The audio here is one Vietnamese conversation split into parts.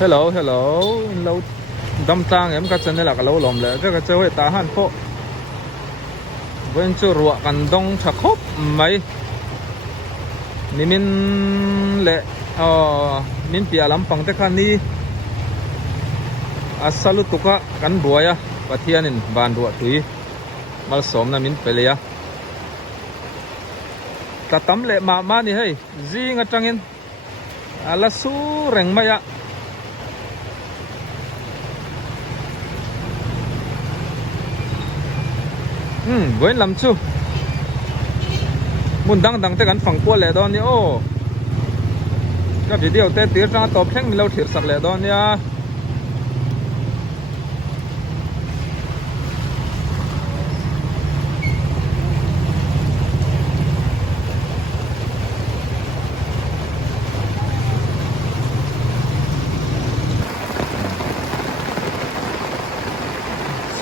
hello hello in lâu đâm tang em cái chân này là cái lâu lòm lệ cái chơi với ta hàn po bên chỗ ruộng cần đông chặt khốp mấy mình lệ mình bia làm bằng tất cả ni asalu tuka kan buaya pathianin ban ruộng tui mal som na mình phải lệ ta tắm lệ mà ni hay gì ngắt trăng ala su reng maya với làm chu muốn đăng đăng tới gần phòng qua lệ đó nhỉ ô cái video tết tiết ra top thanh mình lâu thiệt sạc lệ đó nhá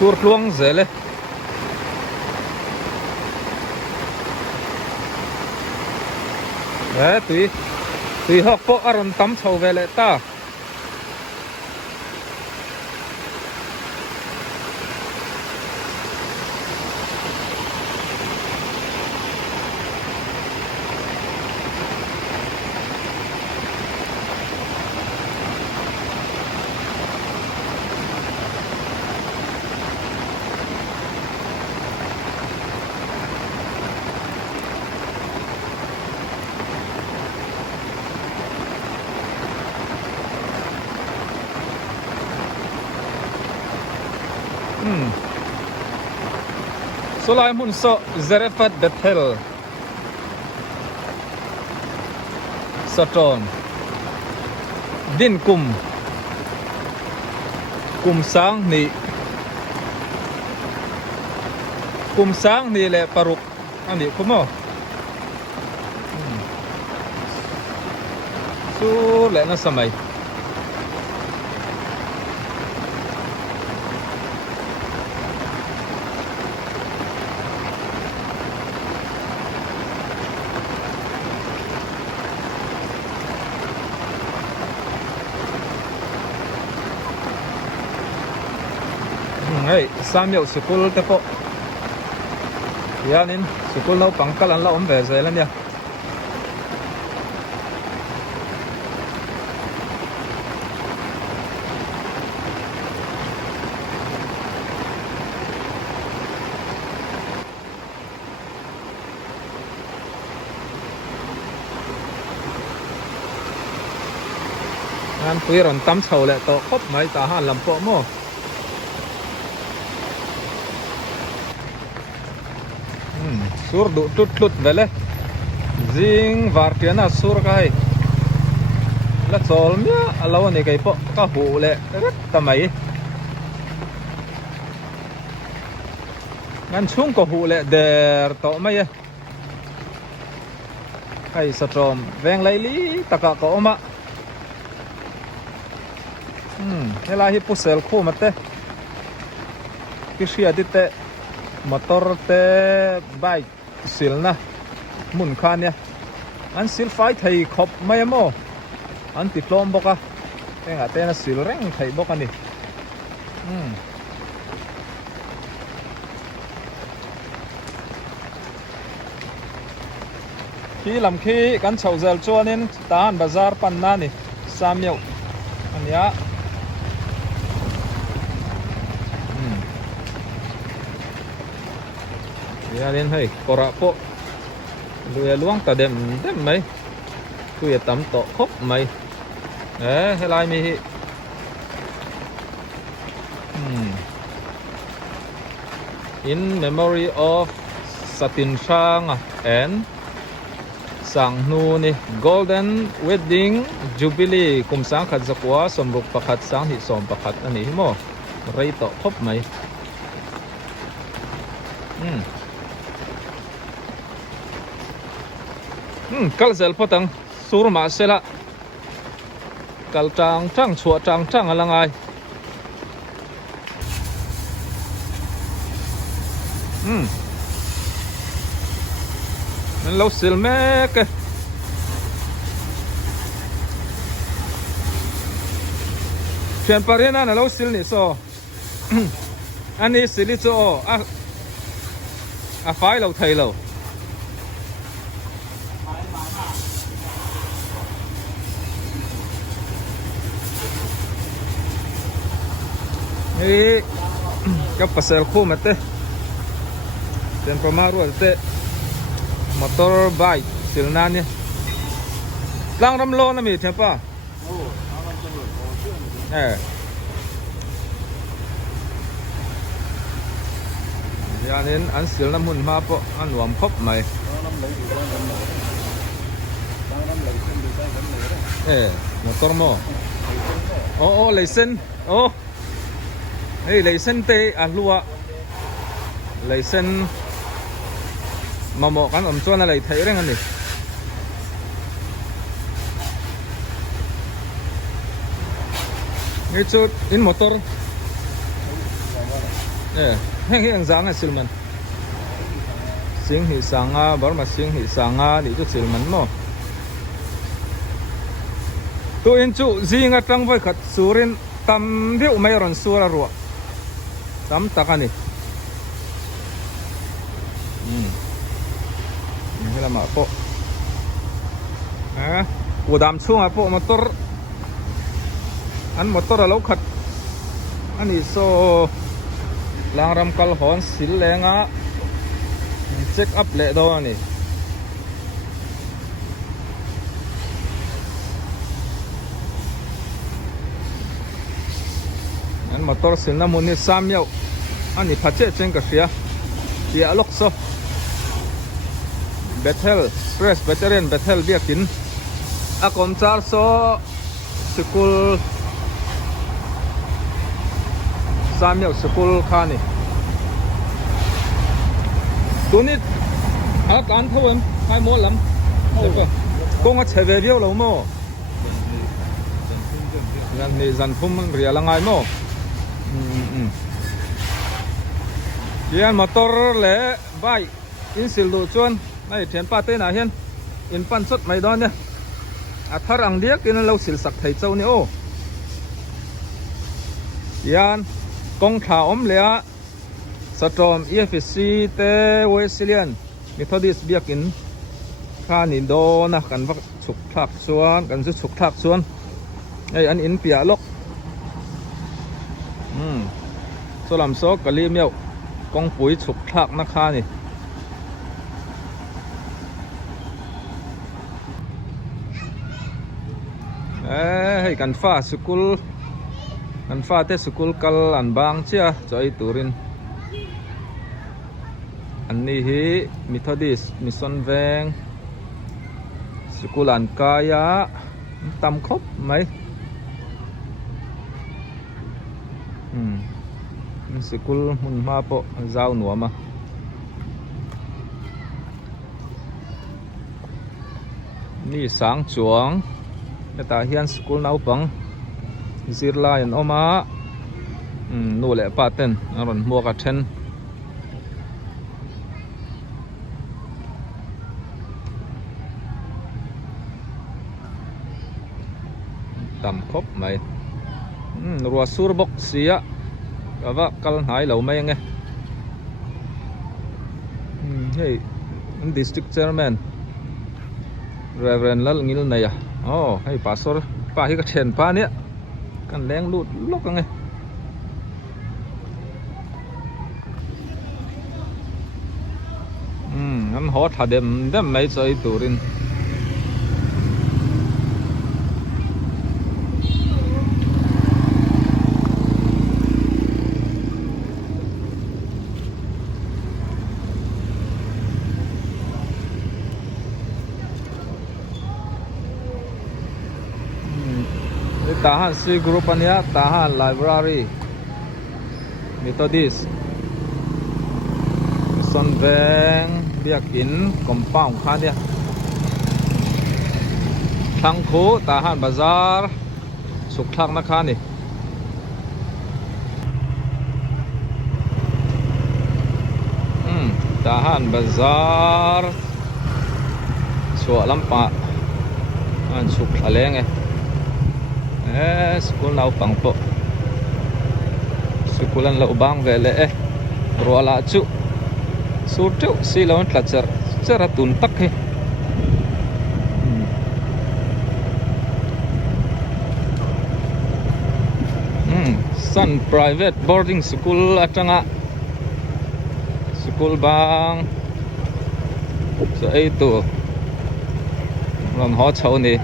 sur luang zele tùy học bộ aron tắm sầu về lại ta Solai mun so Zarephath Bethel Saton Din kum sang ni le paruk ani kumo su le na samay hey Samuel school te po yanin school no pangkalan la om ve zelan ya an puiron tam chho le to khop mai ta han lam po mo sur du tut vele zing vartiana sur kai la chol mya alo ne kai po ka hu le ret tamai ngan chung ko hu le der to mai kai satrom veng lai li taka ko oma hela hi pusel khu mate kisia dite motor te bike silna mun khan ya an sil fai thai khop mai mo an ti tlom boka enga te na sil reng thai boka ni khi làm khi kan chau zel chuanin tan bazar pan na ni Samuel ania ya lên hay cora po lùi luang ta dem mấy tôi tắm tổ khóc mày hay lại mi in memory of Satin Sang and Sang Nu ni golden wedding jubilee kum sang khat zakwa somruk pakhat sang hi som pakhat ani mo rei to khop mai kal zel potang sur ma sela kal trang chua trang alangai lâu sil me ke thian parina na lo sil ni so ani sili cho a fai lo thai loนี่ก็pasal khu mate dan pemaru te motor bike silna ni lang ram lo na mi thiapa yanin an sil na mun ma po an nuam khop mai motor mo license hey license te lua license mamo kan chuan na lei thei reng ani ni chu in motor heng zang silman sing hi sanga bar ma sing hi sanga ni chu silman mo tu in chu zinga tang vai khat surin tam diu mai ron sura ro tam takaniนี่ละมาโปอุดามช่วงโปมอเตอร์อันมอเตอร์เราขัดอันนี้โซลางรำกัลหอนสิลแรงเช็คอัพเละดอนี่อันมอเตอร์สิลน้ำมันนี่ซ้ำเยอะอันนี้พัชเจเจงกับเสียล็อกโซเบทเทลเพรสเบทเทเรนเบทเทลเบียกินอากรมจาร์โซสกุลสามยาวสกุลคานี่ตัวนี้อาการเท่าไหร่ใครหมดลำเดี๋ยวก็กงอาเฉเวียวเราโม่นั่นนี่จันทุ่มมันเรียลงไงโม่ยันมอเตอร์เล่ใบอินสิลดูชวนไอ้เทียนป้าเต้นเฮียนอินปั้นสดไม่ดอนเนี่ยถ้ารังเดียกอินเราสิลสักไทยเจ้านี่โอ้ยันกองข่าวอมเลียสตรอมเอฟซีเตเวสเลียนมิทอดิสเบียกินข้านิโดนะกันวักฉุกทักชวนกันจะฉุกทักชวนไอ้อันอินเปียลกโซลัมโซกะลีเมียวกองปุ๋ยฉุกทักนะข้านี่ให้กันฟ้าสกุลกันฟ้าเทสกุลกัลอันบางเชียจอยตูรินอันนี้ฮิมิทอดิสมิซอนแวงสกุลอันกายะตำครบไหมสกุลมุนมาโปเจ้าหนัวมานี่สังจวงแต่เฮียนสกุลนาวปังซีร์ไลน์ออกมานู่นแหละป้าเต้นอรอนมัวกระเทนต่ำครบไหมรัวซูร์บกเสียก็ว่ากันหายเหล่าไม่ยังไงเฮ้ยดิสตริกเจอร์แมนเรเวนแล้วงี้เลยอ่ะอ๋อให้ป้าสร์ป้าที่กระเทนป้าเนี้ยกันแรงลูดลกยังไงงั้นหอถ้าเดิมไม่ใช่ตัวรินtahan si grupannya tahan library Methodist Sonveng biakin compound kan dia Thangku tahan bazar Suklak na kan ni tahan bazar Suak lampak Suklaleng school now pang po sikulan lo bang vele ruala chu sur chu si lo tla chara tun tak he Sun private boarding school atanga school bang so itu lon ho chau ni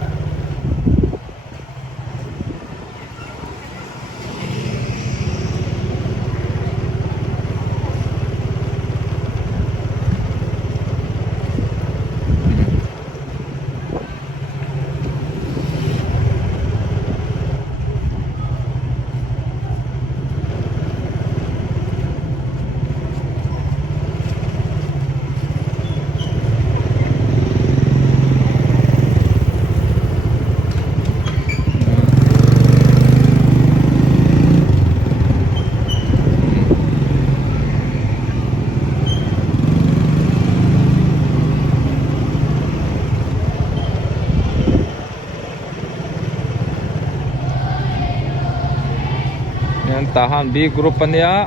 tahan B group ania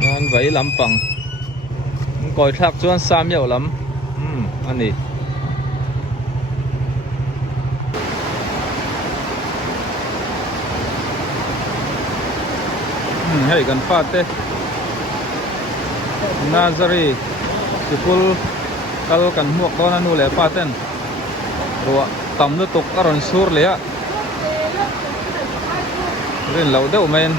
nan vai lampang koi thak chuan sam yo lam ani hei kan fate Nazari school kal kan muak dona nu le paten ruwa tam nu tuk aron sur le a rin lau deuh men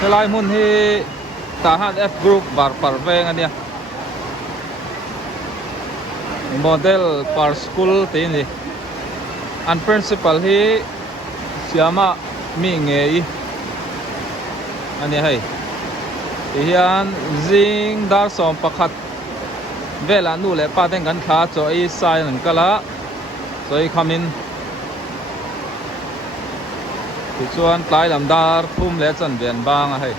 helai mun hi tahan F group bar parveng ania model par school te ni an principal hi siama mi ngei ani hai hian jing dar som pakhat vela nu le pa ten kan kha cho i sai nan kala soi khamin ti chuan tlai lam dar phum le chan ven bang a hai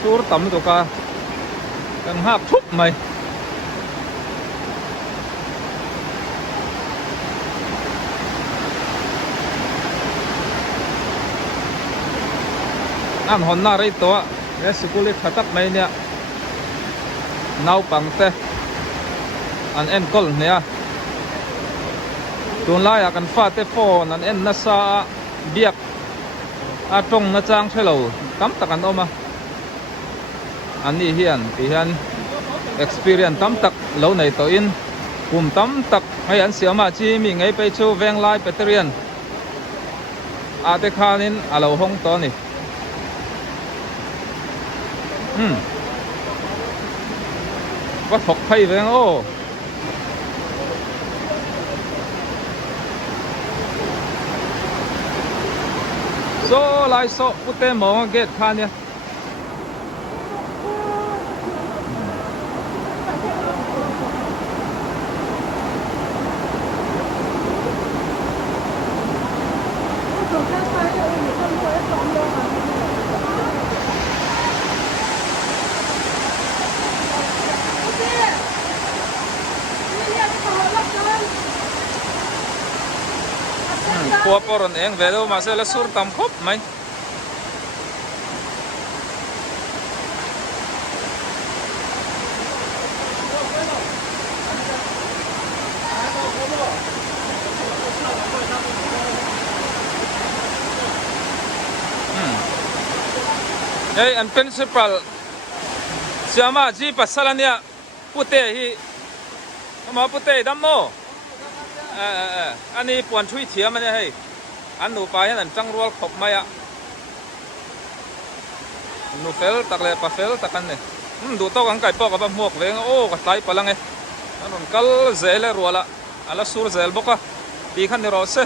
sur tam to ka kan hap thup mai an hon na rei to e school e khatak mai nia nau pangte an en kol nia tun lai kan fa te phone an en na sa biak a tong na chang thelo tam takan oma ani hian experience tam tak lo nei to in kum tam tak ai an siama chi mi ngai pe chu veng lai peterian a te khanin alo hong to niว่าถกไพ่แรงโอ้โซ่ลายโซ่พุทธมองเกตข้าเนี่ยปัวปรนเองเวลามาเสร็จแล้วสูรตำครบไหมเฮ้ยอัน principal เสียมาจีปัสสาวะเนี่ยพุทธฮีมาพุทธดัมโมอันนี้ปวนช่วยเทียมมันเนี่ยให้อันหนูไปนั่นจังรัวขบไม่อะหนูเฟลตักเลยปะเฟลตักกันเนี่ยดูโต๊ะกันไก่ปอกกับหมวกเวงโอ้ก็ไล่ปะลังไงนั่นกัลเซลรัวละอะไรสูรเซลบกะดีขันนี่รอเซ่